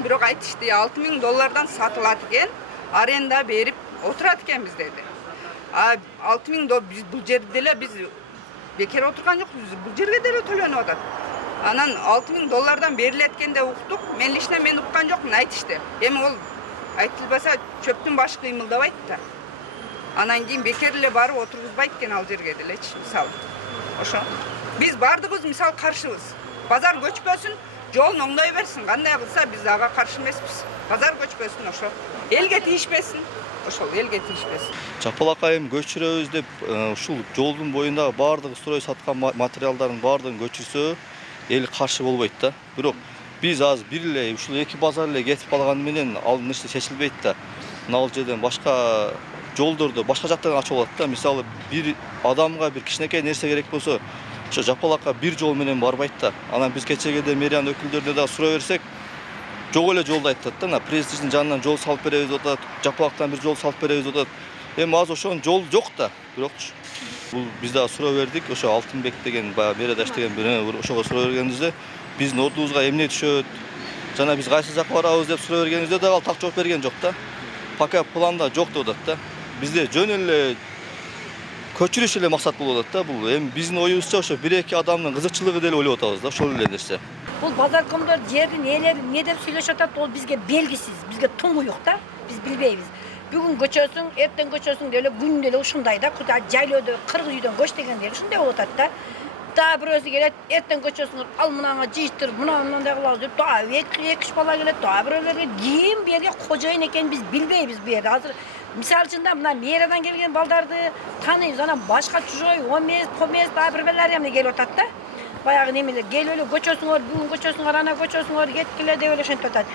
so'radым, бирок айтышты $6.000 сатылат экен, аренда берип отурат экенбиз деди. $6.000 биз бул жерде эле биз бекер отурган жокпуз, бул жерге деле төлөнүп атат. Анан $6.000 берилет экен деп уктук. Мен лично уккан жокмун, айтышты. Эми ол айтылбаса чөптүн башы кыймылдабайт да. Анан кийин бекер эле барып отургузбайт экен ал жерге делечи, мисалы. Ошо. Биз бардыгыбыз мисалы каршыбыз. Базар көчпөсүн, жолун оңдой берсин. Кандай кылса биз ага каршы эмеспиз. Базар көчпөсүн, ошо. Элге тийишпесин. Ошол элге тийишпесин. Жапалак айым көчүрөбүз деп ушул жолдун боюндагы баардык строй саткан материалдардын баардыгын көчүрсө эл каршы болбойт да. Бирок биз азыр бир эле ушул эки базар эле кетип калганы менен ал нерсе чечилбейт да. Мына жерден башка жолдорду башка жактан ачып алат да. Мисалы бир адамга бир кичинекей нерсе керек болсо, ошо Жапалакка бир жол менен барбайт да. Анан биз кечеге мэриянын өкүлдөрүнө да сурай берсек, жок эле жолду айтат да. Мына президенттин жанынан жол салып беребиз деп атат, Жапалактан бир жол салып беребиз деп атат. Эми азыр ошонун жол жок да. Бирокчу бул биз да суроо бердик, ошо Алтынбек деген баягы Мередаш деген бир ошого суроо бергенибизде биздин ордубузга эмне түшөт, жана биз кайсы жакка барабыз деп суроо бергенибизде да ал так жооп берген жок да. Пока планда жок деп атат да. Бизде жөн эле көчүрүш эле максат болуп атат да. Бул эми биздин оюбузча ошо бир-эки адамдын кызыкчылыгы деле ойлоп атабыз да, ошол эле нерсе. Бул базаркомдор жердин ээлери не деп сүйлөшүп атат, ол бизге белгисиз, бизге туңуюк да, биз билбейбиз. Бүгүн көчөсүң, эртең көчөсүң деле күн деле ушундай да, кудай жайлоодо 40 үйдөн көч деген деле ушундай болуп атат да. Да бирөөсү келет, эртең көчөсүң, ал мынага жыйыштыр, мынандай кылабыз деп, да эки-үч бала келет, да бирөөлөргө ким бу жерге кожоюн экенин биз билбейбиз бу жерде. Азыр мисалы үчүн мына мэриядан келген балдарды тааныйбыз, анан башка чужой, Омес, Помес, да бир балдар эмне келип атат да. Баягы немелер келип эле көчөсүңөр, бүгүн көчөсүңөр, ана көчөсүңөр, кеткиле деп эле ошентип атат.